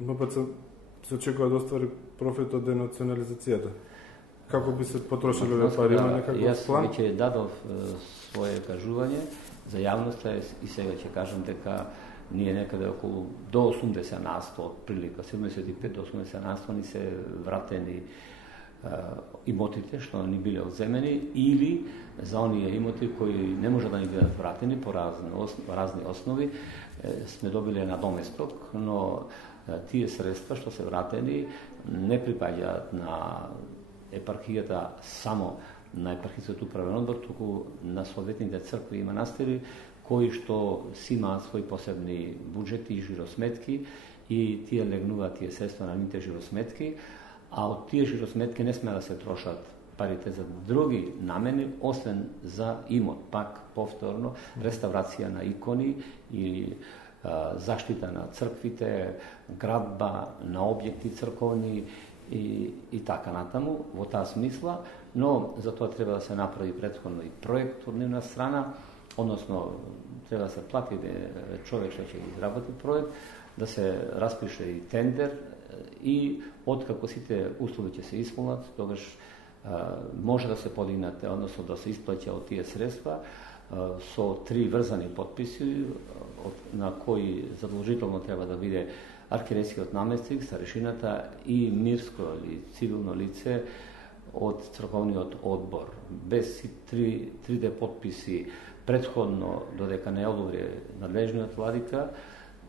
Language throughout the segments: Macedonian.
Но пат се очекува да оствари профит од денационализацијата. Како би се потрошили овие пари? Има некаков план? Јас веќе дадов свое кажување за јавноста и сега ќе кажам дека ние некаде околу до 80% од прилика, 75 до 80% ни се вратени имотите што ни биле одземени или за оние имоти кои не може да ни бидат вратени по разни основи сме добиле надоместок, но тие средства што се вратени не припаѓаат на епархијата само на епархијскиот управен одбор, туку на советните цркви и манастири кои што си имаат своји посебни буџети и жиросметки и тие легнуваат тие средства на нивните жиросметки, а од тие жиросметки не сме да се трошат парите за други намени, освен за имот. Пак повторно, реставрација на икони и заштита на црквите, градба на објекти црковни и така натаму, во таа смисла, но за тоа треба да се направи претходно и проект од нивна страна, односно треба да се плати човек што ќе изработи проект, да се распише и тендер и откако сите услови ќе се исполнат, тогаш може да се подигнате, односно да се исплаќа од тие средства со 3 врзани подписи на кои задолжително треба да биде архиерейскиот наместник, старешината и мирско или цивилно лице од црковниот одбор. Без 3D подписи претходно, додека не одобри надлежниот владика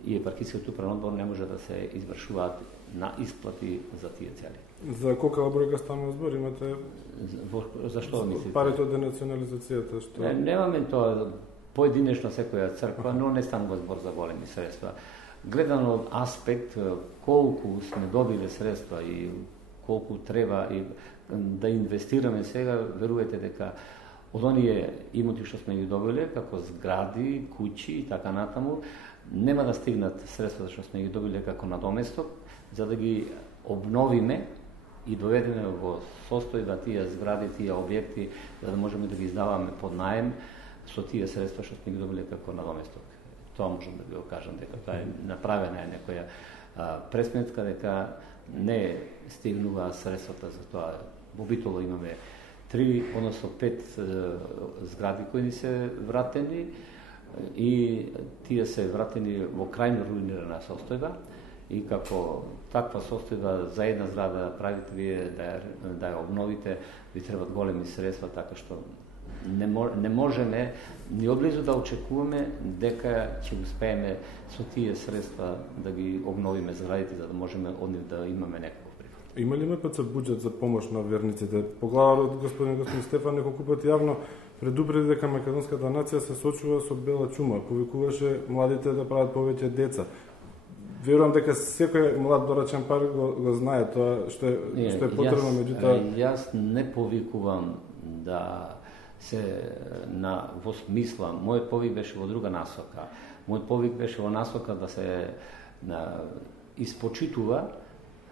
и епархијскиот управен одбор не може да се извршуваат на исплати за тие цели. За колка бројка станува збор? Имате Зашто мислите? Парите од денационализацијата што Немаме тоа поединечно секоја црква, но не станува збор за големи средства. Гледано од аспект колку сме добиле средства и колку треба и да инвестираме сега, верувате дека од оние имоти што сме ги добиле, како згради, куќи и така натаму, нема да стигнат средствата што сме ги добиле како надоместок, за да ги обновиме и доведеме во состојба тие згради, тие објекти, за да можеме да ги издаваме под наем со тие средства што сме ги добиле како надоместок. Тоа можам да ви го кажам, дека тоа е направена некоја пресметка, дека не стигнува средствата за тоа. Во Битола имаме 3, односно 5 згради кои ни се вратени и тие се вратени во крајно руинирана состојба и како таква состојба за една зграда да правите вие да ја обновите, ви требаат големи средства, така што не можеме ни облизу да очекуваме дека ќе успееме со тие средства да ги обновиме зградите, за да можеме од нив да имаме некаков приход. Има ли МПЦ буџет за помош на верниците? Поглаварот господин Стефан неколку пати јавно предупреди дека македонската нација се сочува со бела чума, повикуваше младите да прават повеќе деца. Верувам дека секој млад дорачен пар го знае тоа што е потребно, меѓутоа јас не повикувам да се во смисла, мојот повик беше во друга насока. Мојот повик беше во насока да се испочитува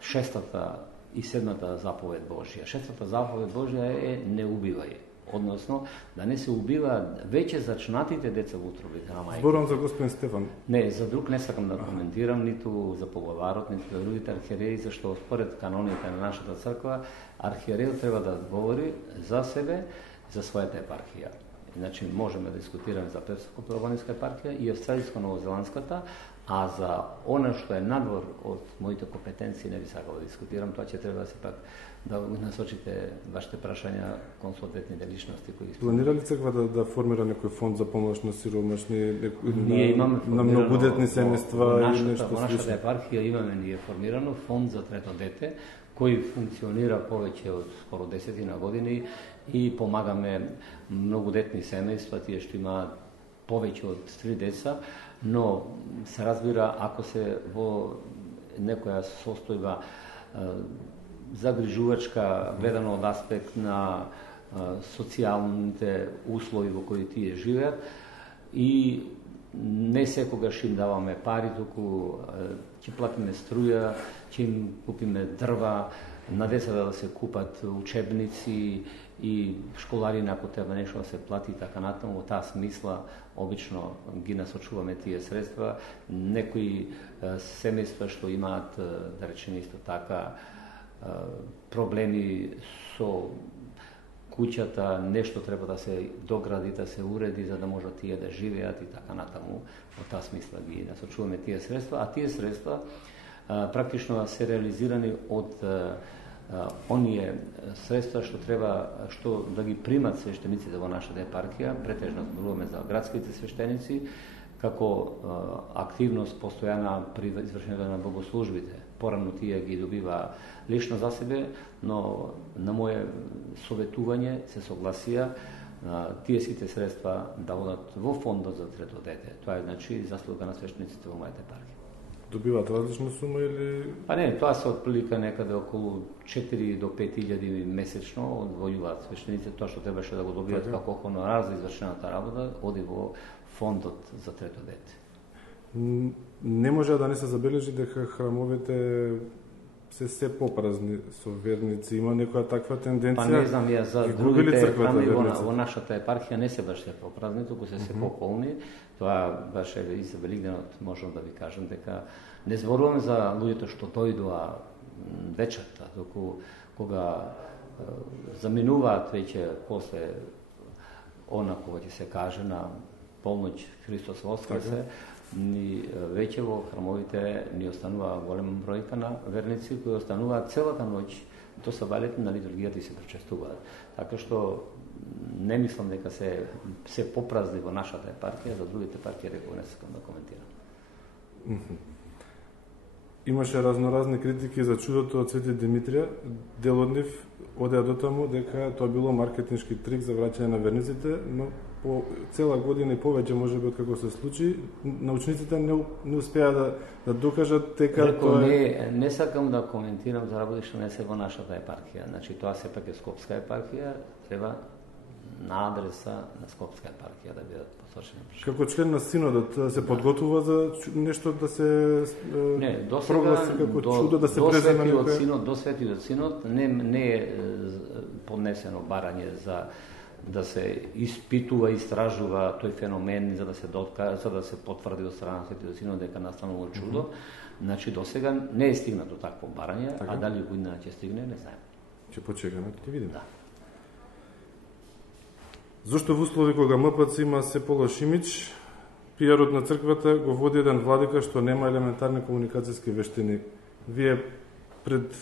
6-та и 7-та заповед Божја. 6-та заповед Божја е не убивај. Односно, да не се убиваат веќе зачнатите деца во утробите на мајка. Зборам за господин Стефан. Не, за друг не сакам да коментирам, ниту за поглаварот, ниту за другите архиереи, зашто според каноните на нашата црква, архиерејот треба да говори за себе, за својата епархија. Значи, можеме да дискутираме за Перско-Пелопонеска епархија и австралиско-новозеландската, а за она што е надвор од моите компетенции не би сакал да дискутирам, тоа ќе треба да се пак да насочите вашите прашања кон соодветните личности кои Планира ли црквата да формира некој фонд за помош на сиромашни, на многодетни семејства или нешто слично? Во нашата епархија имаме ние формирано фонд за трето дете, кој функционира повеќе од скоро 10 години и помагаме многодетни семејства, тие што имаат повеќе од 3 деца, но се разбира ако се во некоја состојба загрижувачка, гледано од аспект на социјалните услови во кои тие живеат и не секогаш им даваме пари, туку ќе платиме струја, ќе им купиме дрва, на децата да се купат учебници и школарина ако треба нешто да се плати така натаму. Во таа смисла обично ги насочуваме тие средства. Некои семејства што имаат, да речеме исто така, проблеми со куќата, нешто треба да се догради, да се уреди за да можат тие да живеат и така натаму. Во таа смисла ги насочуваме тие средства, а тие средства практично се реализирани од оние средства што треба да ги примат свештениците во нашата епархија, претежно зборуваме за градските свештеници, како активност постојана при извршувањето на богослужбите. Порано тие ги добива лично за себе, но на мое советување се согласија тие сите средства да одат во фондот за трето дете. Тоа е значи заслуга на свештениците во мојата епархија. Добиваат различна сума или... Па не, тоа се отприлика некаде околу 4 до 5.000 месечно одвојуваат свештениците, тоа што требаше да го добијат како хонорар за извршената работа, оди во фондот за трето дете. Не може да не се забележи дека храмовите се попразни со верници. Има некоја таква тенденција? Па не знам, ја за другите храми во нашата епархија не се баш се попразни, туку се пополни. Тоа баш и за Великденот можам да ви кажам дека не зборувам за луѓето што дојдоа вечерта, доку кога заминуваат веќе после она кога ќе се каже на полноќ Христос воскресе, ни веќе во храмовите ни останува голема бројка на верници кои остануваат целата ноќ до сабалете на литургијата и се пречестуваат. Така што не мислам дека се попразни во нашата епархија, за другите епархии реков не сакам да коментирам. Имаше разноразни критики за чудото од Свети Димитрија. Дел од нив одеа до таму дека тоа било маркетиншки трик за враќање на верниците, но по цела година и повеќе можеби од како се случи, научниците не успеа да докажат дека тоа не сакам да коментирам за работи што не се во нашата епархија. Значи тоа сепак е Скопска епархија, треба на адреса на Скопска епархија да бидат посочени. Како член на синодот се подготвува за нешто да се прогласи како чудо да се преземе некој? До Светиот синод не е поднесено барање за да се испитува, истражува тој феномен за да се потврди од страна на Светиот синод дека настанало чудо. Значи досега не е стигнато такво барање, а дали година ќе стигне, не знаем. Ќе почекаме, ќе видиме. Да. Зошто во услови кога МПЦ има се полош имидж, пиарот на црквата го води еден владика што нема елементарни комуникацијски вештини? Вие пред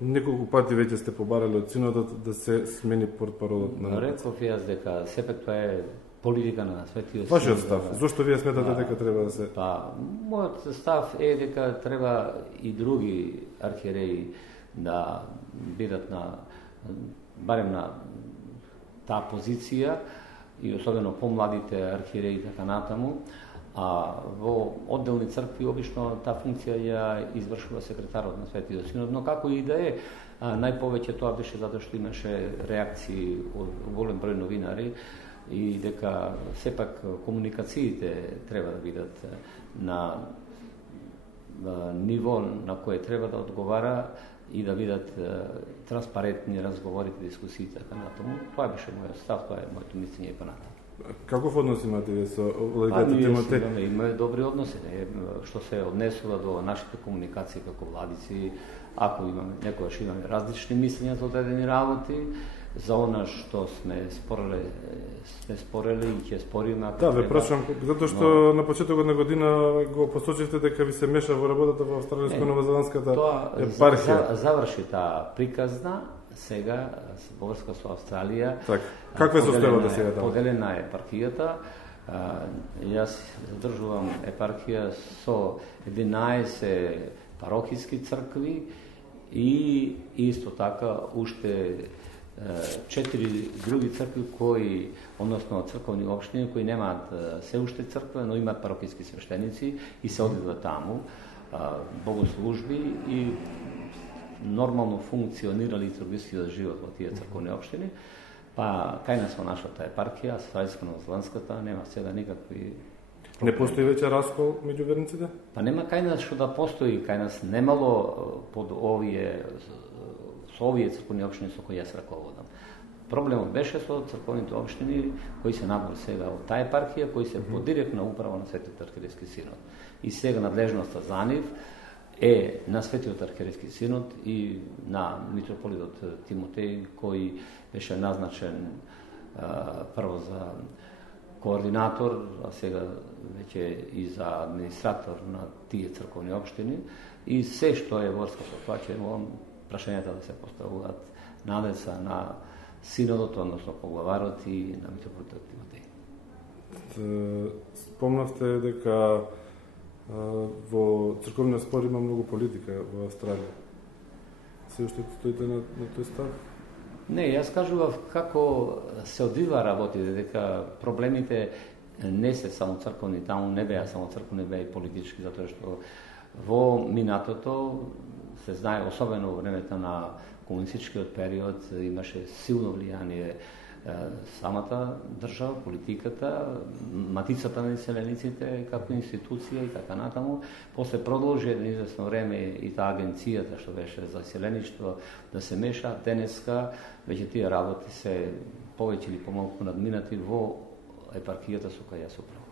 неколку пати веќе сте побарали од синодот да се смени портпаролот на... Реков јас дека сепак тоа е политика на Светиот синод. Вашиот став, зошто вие сметате дека треба да се... Па, мојот став е дека треба и други архиереи да бидат барем на таа позиција и особено помладите архиереи така натаму, а во одделни цркви обично таа функција ја извршува секретарот на Светиот синод, но како и да е, најповеќе тоа беше затоа што имаше реакции од голем број новинари и дека сепак комуникациите треба да бидат на ниво на кое треба да одговара и да бидат транспарентни разговорите, дискусиите така натаму. Тоа беше мојот став, тоа е моето мислење понатаму. Каков однос имате вие со владиката? Имаме добри односи, што се однесува до нашите комуникации како владици. Ако имаме некогаш имаме различни мислења за одредени работи, за она што сме спорели и ќе спориме. Да, ве прашам, затоа што на почетокот на година го посочивте дека ви се меша во работата во австралиско-новозеландската епархија. Заврши таа приказна, сега во врска со Австралија. Так, каква е состојбата сега таму? Поделена е епархијата. Јас задржувам епархија со 11 парохиски цркви и исто така уште 4 други цркви односно црковни општини кои немаат се уште црква, но имаат парохиски свештеници и се одидат таму богослужби и нормално функционира литургискиот живот во тие црковни општини. Па кај нас во нашата епархија, Австралиско-новозеландската, нема сега никакви... Не постои веќе раскол меѓу верниците? Па нема кај нас што да постои, кај нас немало под овие со овие црковни општини со кои јас раководам. Проблемот беше со црковните општини кои се набор сега од таа епархија, кои се под директна управа на Светиот архиерейски синод. И сега надлежноста за нив е на Светиот архиерейски синод и на митрополитот Тимотеј, кој беше назначен прво за координатор, а сега веќе и за администратор на тие црковни општини, и се што е врска со тоа, че прашањата да се поставуваат на адреса на синодот, односно поглаварот и на митрополитот Тимотеј. Спомнавте дека во црковниот спор има многу политика во Австралија. Се уште стоите на тој став? Не, јас кажував како се одвива работите, дека проблемите не се само црковни, таму не беа само црковни, беа и политички, затоа што во минатото се знае, особено во времето на комунистичкиот период, имаше силно влијание самата држава, политиката, матицата на иселениците како институција и така натаму. После продолжи едно известно време и таа агенцијата што беше за иселеништво да се меша. Денеска веќе тие работи се повеќе или помалку надминати во епархијата со која јас управувам.